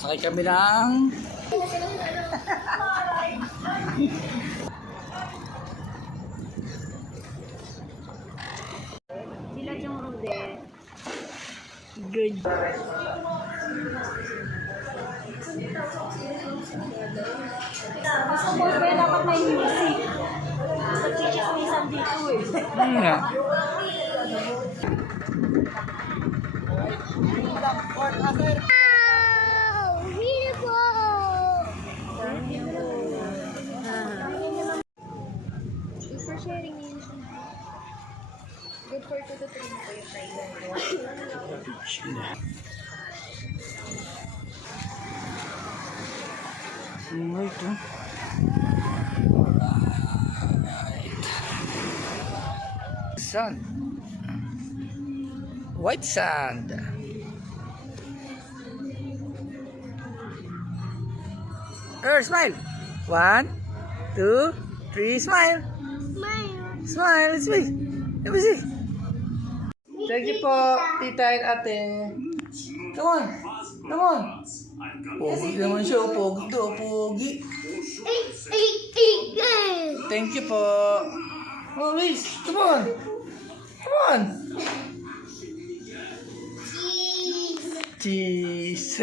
Sakay kami ng Sila yung rude. good. Gusto mo ba dapat may music? Sa chichismisan dito eh. Nga. For sharing yun. Good for 2 to 3 na po yung trailer. Ito. Sand. White sand. Smile. 1, 2, 3, smile. Smile. Let's see. Let me see. Thank you po, tita and ate. Come on. Come on. Pogi naman siya. Pogi to. Pogi. Thank you po. Oh, Luis. Come on. Come on. Cheese.